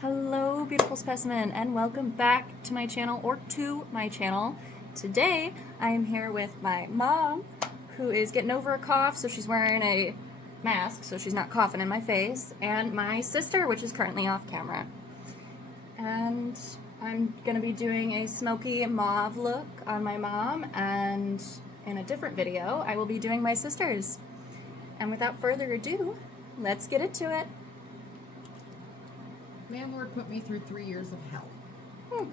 Hello, beautiful specimen, and welcome back to my channel, or to my channel. Today, I am here with my mom, who is getting over a cough, so she's wearing a mask, so she's not coughing in my face, and my sister, which is currently off camera. And I'm gonna be doing a smoky mauve look on my mom, and in a different video, I will be doing my sister's. And without further ado, let's get into it. Landlord put me through 3 years of hell.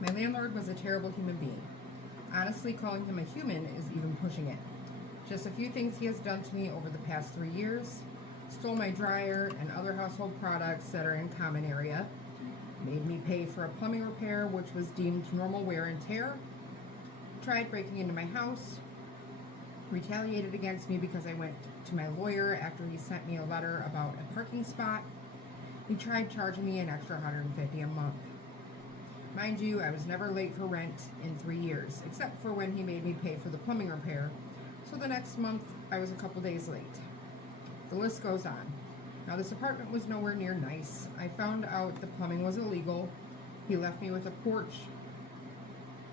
My landlord was a terrible human being. Honestly, calling him a human is even pushing it. Just a few things he has done to me over the past 3 years: stole my dryer and other household products that are in common area, made me pay for a plumbing repair which was deemed normal wear and tear, tried breaking into my house, retaliated against me because I went to my lawyer after he sent me a letter about a parking spot. He tried charging me an extra $150 a month. Mind you, I was never late for rent in 3 years, except for when he made me pay for the plumbing repair, so the next month I was a couple days late. The list goes on. Now, this apartment was nowhere near nice. I found out the plumbing was illegal. He left me with a porch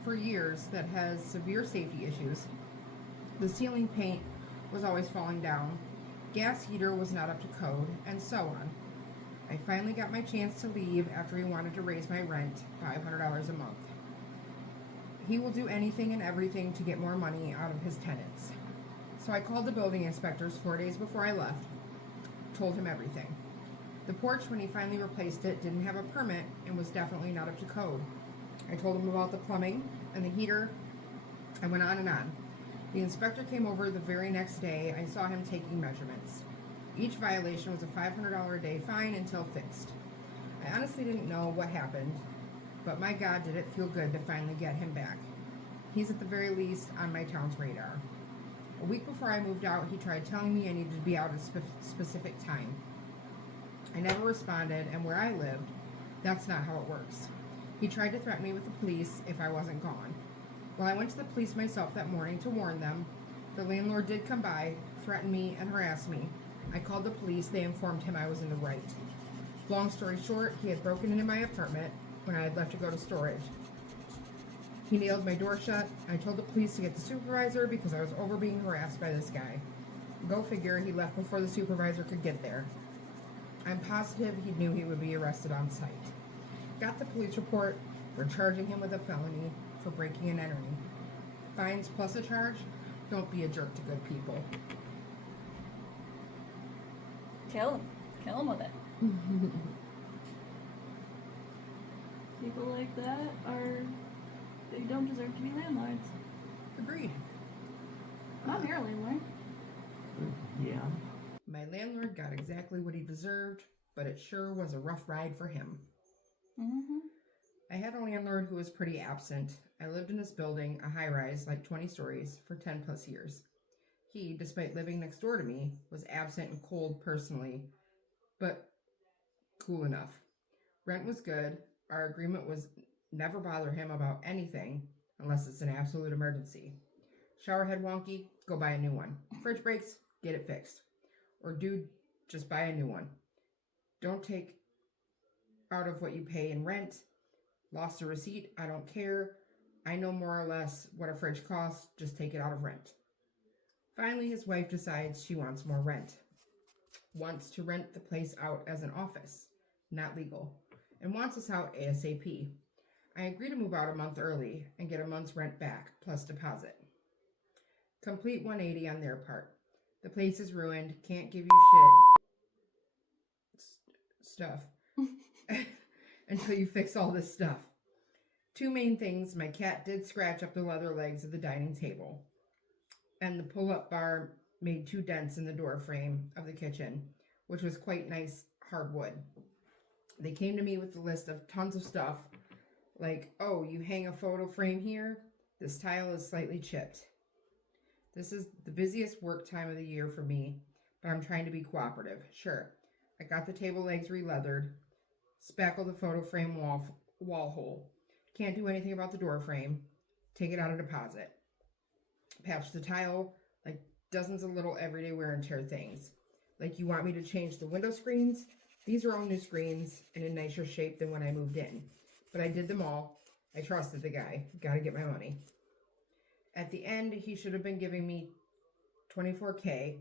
for years that has severe safety issues. The ceiling paint was always falling down. Gas heater was not up to code, and so on. I finally got my chance to leave after he wanted to raise my rent $500 a month. He will do anything and everything to get more money out of his tenants. So I called the building inspectors 4 days before I left, told him everything. The porch, when he finally replaced it, didn't have a permit and was definitely not up to code. I told him about the plumbing and the heater. I went on and on. The inspector came over the very next day. I saw him taking measurements. Each violation was a $500 a day fine until fixed. I honestly didn't know what happened, but my God, did it feel good to finally get him back. He's at the very least on my town's radar. A week before I moved out, he tried telling me I needed to be out at a specific time. I never responded, and where I lived, that's not how it works. He tried to threaten me with the police if I wasn't gone. Well, I went to the police myself that morning to warn them. The landlord did come by, threaten me, and harass me. I called the police. They informed him I was in the right. Long story short, he had broken into my apartment when I had left to go to storage. He nailed my door shut. I told the police to get the supervisor because I was over being harassed by this guy. Go figure, he left before the supervisor could get there. I'm positive he knew he would be arrested on site. Got the police report. We're charging him with a felony for breaking and entering. Fines plus a charge? Don't be a jerk to good people. Kill him. Kill him with it. People like that they don't deserve to be landlords. Agreed. I'm your landlord. Yeah. My landlord got exactly what he deserved, but it sure was a rough ride for him. I had a landlord who was pretty absent. I lived in this building, a high-rise, like 20 stories, for 10 plus years. He, despite living next door to me, was absent and cold personally, but cool enough. Rent was good. Our agreement was never bother him about anything unless it's an absolute emergency. Shower head wonky, go buy a new one. Fridge breaks, get it fixed. Or dude, just buy a new one. Don't take out of what you pay in rent. Lost a receipt, I don't care. I know more or less what a fridge costs, just take it out of rent. Finally, his wife decides she wants more rent. Wants to rent the place out as an office, not legal, and wants us out ASAP. I agree to move out a month early and get a month's rent back, plus deposit. Complete 180 on their part. The place is ruined, can't give you stuff until you fix all this stuff. Two main things: my cat did scratch up the leather legs of the dining table, and the pull-up bar made 2 dents in the door frame of the kitchen, which was quite nice hardwood. They came to me with a list of tons of stuff, like, oh, you hang a photo frame here? This tile is slightly chipped. This is the busiest work time of the year for me, but I'm trying to be cooperative. Sure, I got the table legs re-leathered, spackled the photo frame wall hole. Can't do anything about the door frame. Take it out of deposit. Patch the tile, like dozens of little everyday wear and tear things. Like, you want me to change the window screens? These are all new screens and in nicer shape than when I moved in. But I did them all. I trusted the guy. Gotta get my money. At the end, he should have been giving me $24K,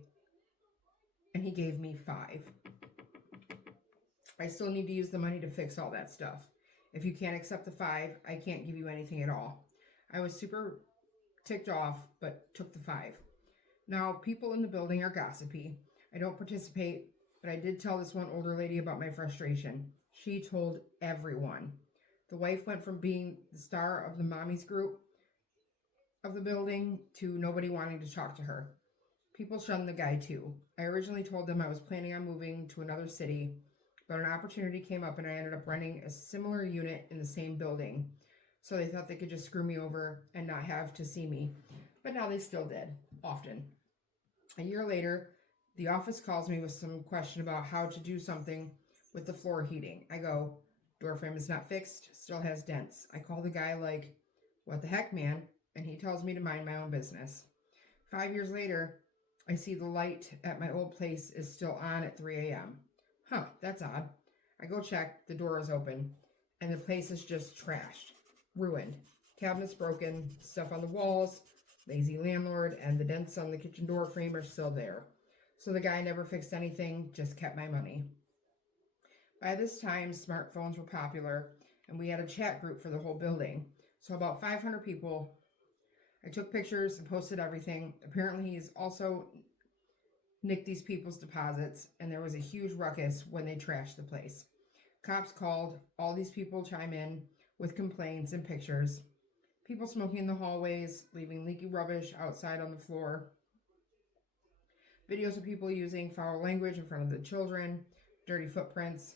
and he gave me 5. I still need to use the money to fix all that stuff. If you can't accept the 5, I can't give you anything at all. I was super ticked off, but took the 5. Now, people in the building are gossipy. I don't participate, but I did tell this one older lady about my frustration. She told everyone. The wife went from being the star of the mommies group of the building to nobody wanting to talk to her. People shunned the guy too. I originally told them I was planning on moving to another city, but an opportunity came up and I ended up renting a similar unit in the same building. So they thought they could just screw me over and not have to see me. But now they still did, often. A year later, the office calls me with some question about how to do something with the floor heating. I go, door frame is not fixed, still has dents. I call the guy like, what the heck, man? And he tells me to mind my own business. 5 years later, I see the light at my old place is still on at 3 a.m. Huh, that's odd. I go check, the door is open, and the place is just trashed, ruined. Cabinets broken, stuff on the walls, lazy landlord, and the dents on the kitchen door frame are still there. So the guy never fixed anything, just kept my money. By this time, smartphones were popular, and we had a chat group for the whole building. So about 500 people. I took pictures and posted everything. Apparently, he's also nicked these people's deposits, and there was a huge ruckus when they trashed the place. Cops called. All these people chime in with complaints and pictures. People smoking in the hallways, leaving leaky rubbish outside on the floor. Videos of people using foul language in front of the children, dirty footprints.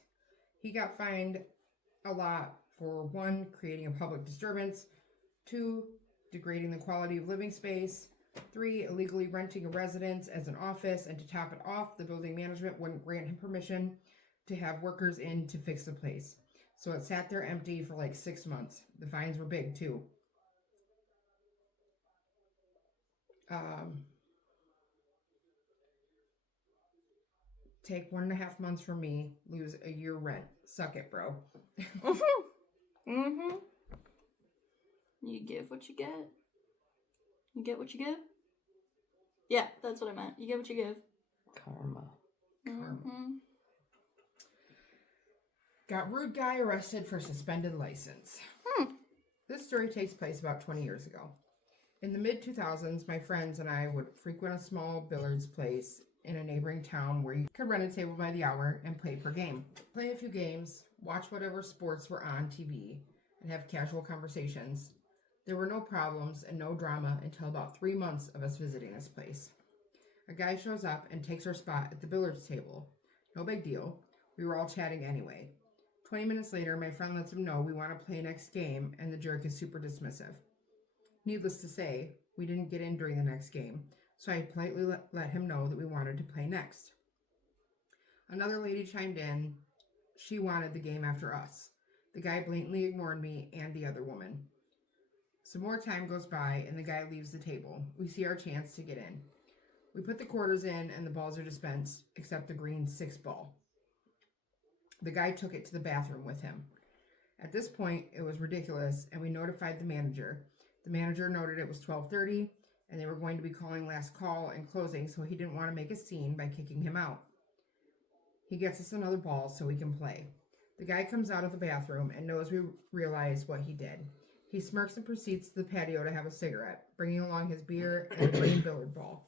He got fined a lot for 1, creating a public disturbance, 2, degrading the quality of living space, 3, illegally renting a residence as an office, and to top it off, the building management wouldn't grant him permission to have workers in to fix the place. So it sat there empty for like 6 months. The fines were big too. Take 1.5 months from me, lose a year rent. Suck it, bro. Mm-hmm. You give what you get. You get what you give? Yeah, that's what I meant. You get what you give. Karma. Mm-hmm. Got rude guy arrested for suspended license. This story takes place about 20 years ago. In the mid-2000s, my friends and I would frequent a small billiards place in a neighboring town where you could rent a table by the hour and play per game. Play a few games, watch whatever sports were on TV, and have casual conversations. There were no problems and no drama until about 3 months of us visiting this place. A guy shows up and takes our spot at the billiards table. No big deal. We were all chatting anyway. 20 minutes later, my friend lets him know we want to play next game, and the jerk is super dismissive. Needless to say, we didn't get in during the next game, so I politely let him know that we wanted to play next. Another lady chimed in. She wanted the game after us. The guy blatantly ignored me and the other woman. Some more time goes by, and the guy leaves the table. We see our chance to get in. We put the quarters in, and the balls are dispensed, except the green 6 ball. The guy took it to the bathroom with him. At this point, it was ridiculous, and we notified the manager. The manager noted it was 12:30, and they were going to be calling last call and closing, so he didn't want to make a scene by kicking him out. He gets us another ball so we can play. The guy comes out of the bathroom and knows we realize what he did. He smirks and proceeds to the patio to have a cigarette, bringing along his beer and a green billiard ball.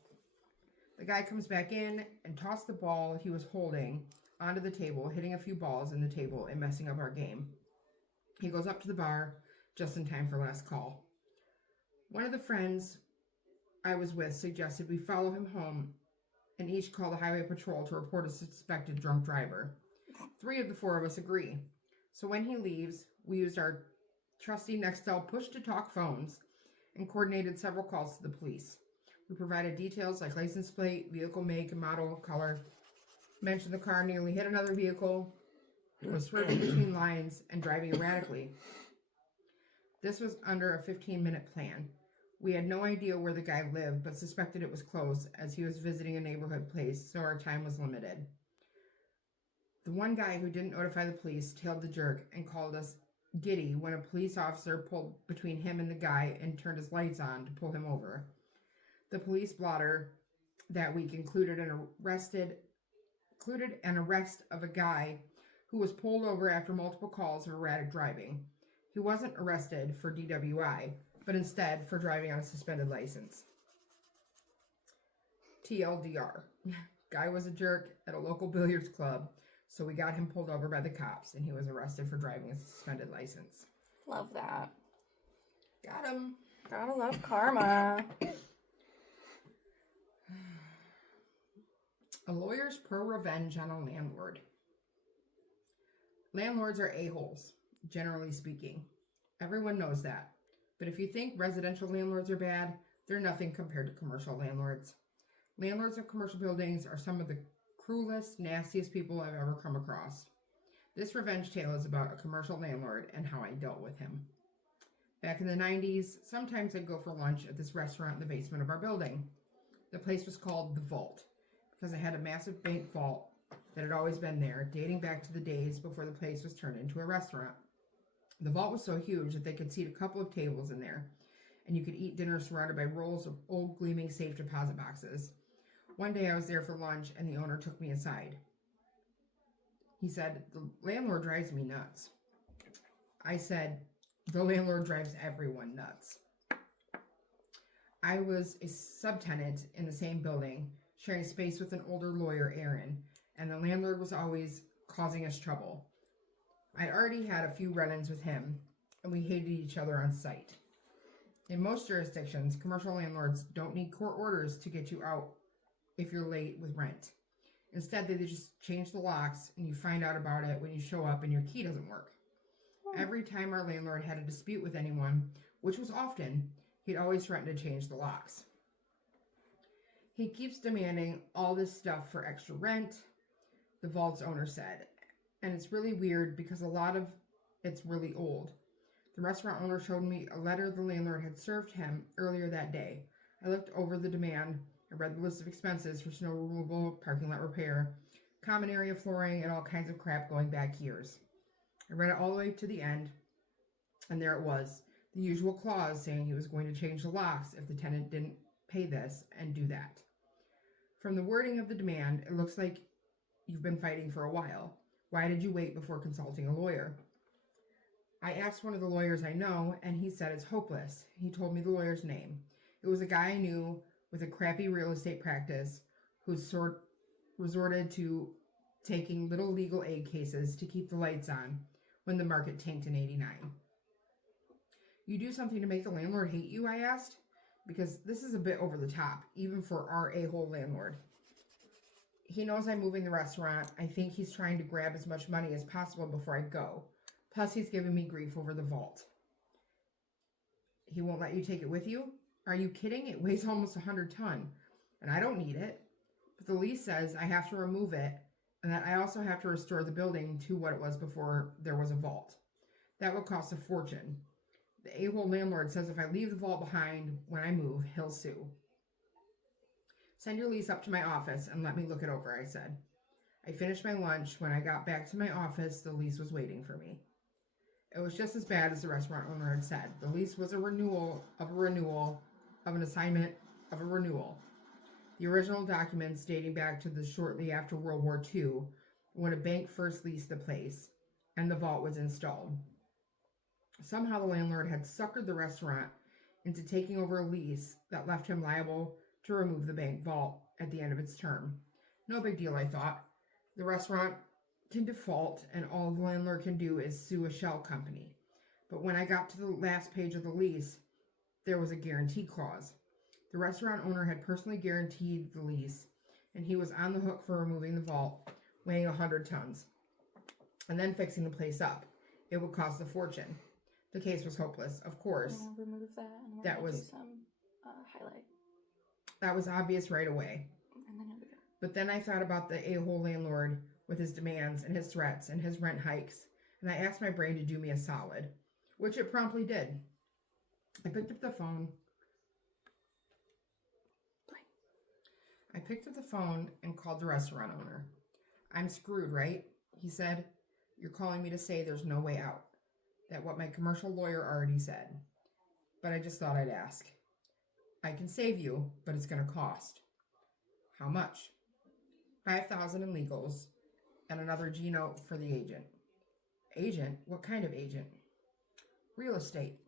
The guy comes back in and tossed the ball he was holding onto the table, hitting a few balls in the table and messing up our game. He goes up to the bar just in time for last call. One of the friends I was with suggested we follow him home and each call the highway patrol to report a suspected drunk driver. 3 of the 4 of us agree. So when he leaves, we used our trusty Nextel push-to-talk phones and coordinated several calls to the police. We provided details like license plate, vehicle make, model, color, mentioned the car nearly hit another vehicle, was swerving between lines, and driving erratically. This was under a 15-minute plan. We had no idea where the guy lived, but suspected it was close as he was visiting a neighborhood place, so our time was limited. The one guy who didn't notify the police tailed the jerk and called us giddy when a police officer pulled between him and the guy and turned his lights on to pull him over. The police blotter that week included an arrest of a guy who was pulled over after multiple calls of erratic driving. He wasn't arrested for DWI, but instead for driving on a suspended license. TLDR. Guy was a jerk at a local billiards club, so we got him pulled over by the cops and he was arrested for driving a suspended license. Love that. Got him. Gotta love karma. A lawyer's pro-revenge on a landlord. Landlords are a-holes, generally speaking. Everyone knows that. But if you think residential landlords are bad, they're nothing compared to commercial landlords. Landlords of commercial buildings are some of the cruelest, nastiest people I've ever come across. This revenge tale is about a commercial landlord and how I dealt with him. Back in the 90s, sometimes I'd go for lunch at this restaurant in the basement of our building. The place was called The Vault because it had a massive bank vault that had always been there, dating back to the days before the place was turned into a restaurant. The vault was so huge that they could seat a couple of tables in there, and you could eat dinner surrounded by rolls of old gleaming safe deposit boxes. One day I was there for lunch, and the owner took me aside. He said, "The landlord drives me nuts." I said, "The landlord drives everyone nuts." I was a subtenant in the same building, sharing space with an older lawyer, Aaron, and the landlord was always causing us trouble. I'd already had a few run-ins with him, and we hated each other on sight. In most jurisdictions, commercial landlords don't need court orders to get you out if you're late with rent. Instead, they just change the locks, and you find out about it when you show up and your key doesn't work. Every time our landlord had a dispute with anyone, which was often, he'd always threaten to change the locks. He keeps demanding all this stuff for extra rent, the vault's owner said. And it's really weird because a lot of it's really old. The restaurant owner showed me a letter the landlord had served him earlier that day. I looked over the demand. I read the list of expenses for snow removal, parking lot repair, common area flooring, and all kinds of crap going back years. I read it all the way to the end, and there it was, the usual clause saying he was going to change the locks if the tenant didn't pay this and do that. From the wording of the demand, it looks like you've been fighting for a while. Why did you wait before consulting a lawyer? I asked one of the lawyers I know, and he said it's hopeless. He told me the lawyer's name. It was a guy I knew with a crappy real estate practice who resorted to taking little legal aid cases to keep the lights on when the market tanked in '89. You do something to make the landlord hate you, I asked, because this is a bit over the top, even for our a-hole landlord. He knows I'm moving the restaurant. I think he's trying to grab as much money as possible before I go. Plus, he's giving me grief over the vault. He won't let you take it with you? Are you kidding? It weighs almost 100 tons, and I don't need it. But the lease says I have to remove it, and that I also have to restore the building to what it was before there was a vault. That would cost a fortune. The a-hole landlord says if I leave the vault behind when I move, he'll sue. Send your lease up to my office and let me look it over, I said. I finished my lunch. When I got back to my office, the lease was waiting for me. It was just as bad as the restaurant owner had said. The lease was a renewal of an assignment of a renewal. The original documents dating back to the shortly after World War II, when a bank first leased the place and the vault was installed. Somehow the landlord had suckered the restaurant into taking over a lease that left him liable to remove the bank vault at the end of its term. No big deal, I thought. The restaurant can default, and all the landlord can do is sue a shell company. But when I got to the last page of the lease, there was a guarantee clause. The restaurant owner had personally guaranteed the lease, and he was on the hook for removing the vault, weighing 100 tons, and then fixing the place up. It would cost a fortune. The case was hopeless, of course. I'm gonna remove that, and we're That gonna was do some highlight. That was obvious right away. And then it'll be good. But then I thought about the a-hole landlord with his demands and his threats and his rent hikes, and I asked my brain to do me a solid, which it promptly did. I picked up the phone and called the restaurant owner. I'm screwed, right? He said, "You're calling me to say there's no way out. That what my commercial lawyer already said. But I just thought I'd ask. I can save you, but it's going to cost." "How much?" $5,000 in legals and another G note for the agent. "Agent? What kind of agent?" "Real estate.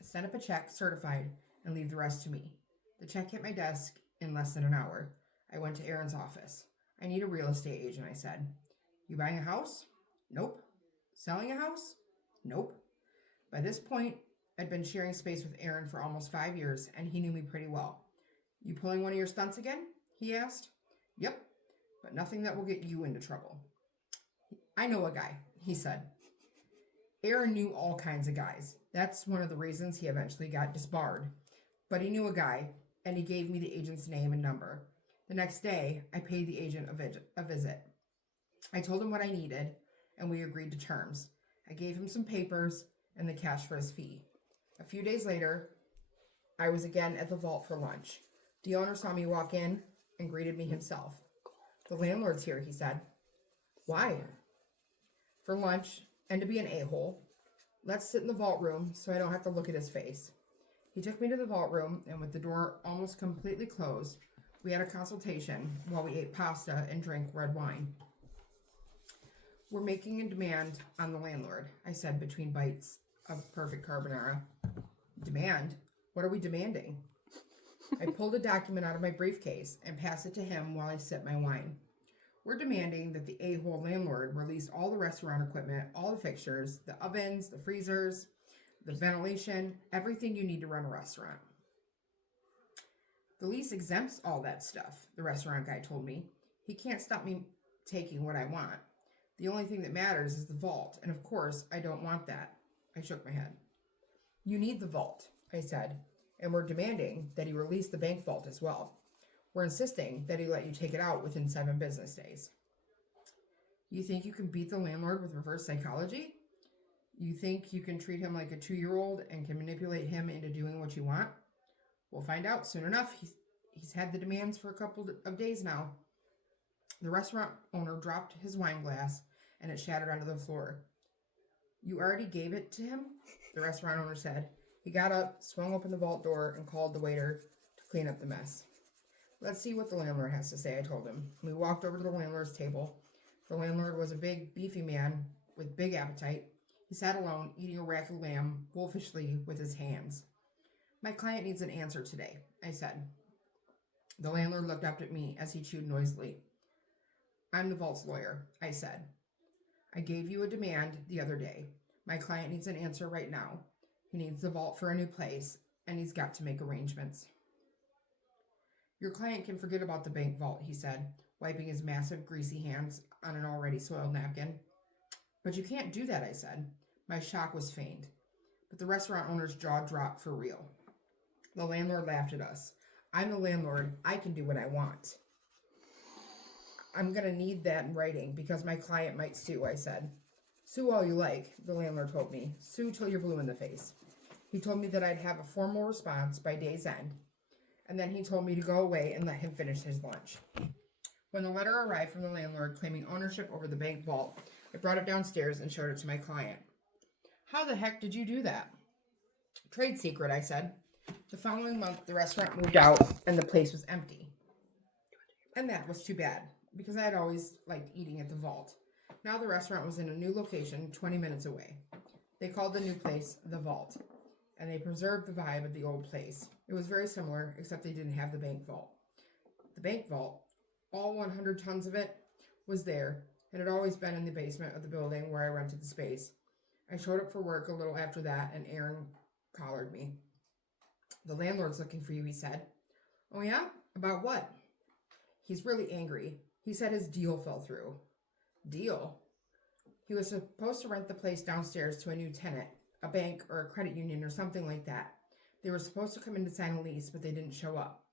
Send up a check, certified, and leave the rest to me." The check hit my desk in less than an hour. I went to Aaron's office. "I need a real estate agent," I said. "You buying a house?" "Nope." "Selling a house?" "Nope." By this point, I'd been sharing space with Aaron for almost 5 years, and he knew me pretty well. "You pulling one of your stunts again?" he asked. "Yep, but nothing that will get you into trouble." "I know a guy," he said. Aaron knew all kinds of guys. That's one of the reasons he eventually got disbarred. But he knew a guy, and he gave me the agent's name and number. The next day, I paid the agent a visit. I told him what I needed, and we agreed to terms. I gave him some papers and the cash for his fee. A few days later, I was again at the vault for lunch. The owner saw me walk in and greeted me himself. "The landlord's here," he said. "Why?" "For lunch, and to be an a-hole. Let's sit in the vault room so I don't have to look at his face." He took me to the vault room, and with the door almost completely closed, we had a consultation while we ate pasta and drank red wine. "We're making a demand on the landlord," I said between bites of perfect carbonara. "Demand? What are we demanding?" I pulled a document out of my briefcase and passed it to him while I sipped my wine. "We're demanding that the a-hole landlord release all the restaurant equipment, all the fixtures, the ovens, the freezers, the ventilation, everything you need to run a restaurant." "The lease exempts all that stuff," the restaurant guy told me. "He can't stop me taking what I want. The only thing that matters is the vault, and of course, I don't want that." I shook my head. "You need the vault," I said, "and we're demanding that he release the bank vault as well. We're insisting that he let you take it out within 7 business days." "You think you can beat the landlord with reverse psychology? You think you can treat him like a 2-year-old and can manipulate him into doing what you want?" "We'll find out soon enough. He's had the demands for a couple of days now." The restaurant owner dropped his wine glass and it shattered onto the floor. "You already gave it to him?" the restaurant owner said. He got up, swung open the vault door, and called the waiter to clean up the mess. "Let's see what the landlord has to say," I told him. We walked over to the landlord's table. The landlord was a big, beefy man with big appetite. He sat alone, eating a rack of lamb wolfishly with his hands. "My client needs an answer today," I said. The landlord looked up at me as he chewed noisily. "I'm the vault's lawyer," I said. "I gave you a demand the other day. My client needs an answer right now. He needs the vault for a new place, and he's got to make arrangements." "Your client can forget about the bank vault," he said, wiping his massive, greasy hands on an already soiled napkin. "But you can't do that," I said. My shock was feigned, but the restaurant owner's jaw dropped for real. The landlord laughed at us. "I'm the landlord. I can do what I want." "I'm going to need that in writing because my client might sue," I said. "Sue all you like," the landlord told me. "Sue till you're blue in the face." He told me that I'd have a formal response by day's end, and then he told me to go away and let him finish his lunch. When the letter arrived from the landlord claiming ownership over the bank vault, I brought it downstairs and showed it to my client. "How the heck did you do that?" "Trade secret," I said. The following month, the restaurant moved out and the place was empty. And that was too bad, because I had always liked eating at the vault. Now the restaurant was in a new location 20 minutes away. They called the new place the Vault, and they preserved the vibe of the old place. It was very similar, except they didn't have the bank vault. The bank vault, all 100 tons of it, was there, and had always been in the basement of the building where I rented the space. I showed up for work a little after that, and Aaron collared me. "The landlord's looking for you," he said. "Oh yeah? About what?" "He's really angry. He said his deal fell through." "Deal?" "He was supposed to rent the place downstairs to a new tenant, a bank or a credit union or something like that. They were supposed to come in to sign a lease, but they didn't show up."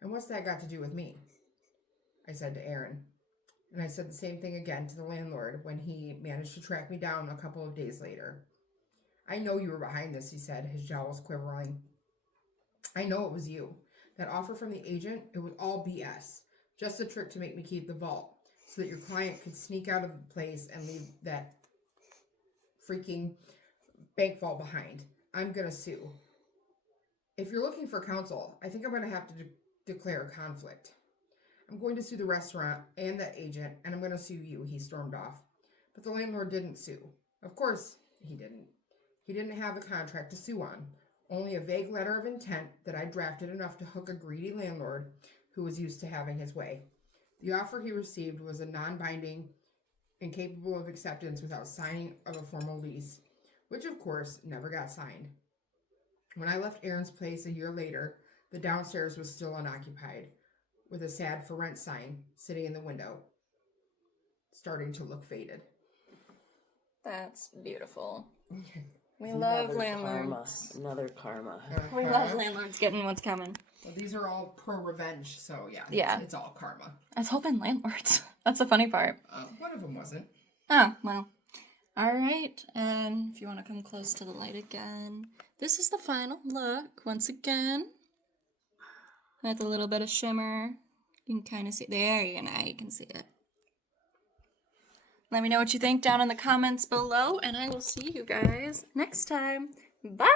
"And what's that got to do with me?" I said to Aaron. And I said the same thing again to the landlord when he managed to track me down a couple of days later. "I know you were behind this," he said, his jowls quivering. "I know it was you. That offer from the agent, it was all BS. Just a trick to make me keep the vault. so that your client could sneak out of the place and leave that freaking bank vault behind. I'm gonna sue. If you're looking for counsel, I think I'm gonna have to declare a conflict. I'm going to sue the restaurant and the agent, and I'm gonna sue you, he stormed off. But the landlord didn't sue. Of course, he didn't. He didn't have a contract to sue on, only a vague letter of intent that I drafted enough to hook a greedy landlord who was used to having his way. The offer he received was a non-binding, incapable of acceptance without signing of a formal lease, which of course never got signed. When I left Aaron's place a year later, the downstairs was still unoccupied, with a sad for rent sign sitting in the window, starting to look faded. That's beautiful. We love landlords. Another karma. We love landlords getting what's coming. Well, these are all pro-revenge, so Yeah. it's all karma. I was hoping landlords. That's the funny part. One of them wasn't. Oh, well. All right, and if you want to come close to the light again. This is the final look, once again. With a little bit of shimmer. You can kind of see, there you go, now you can see it. Let me know what you think down in the comments below, and I will see you guys next time. Bye!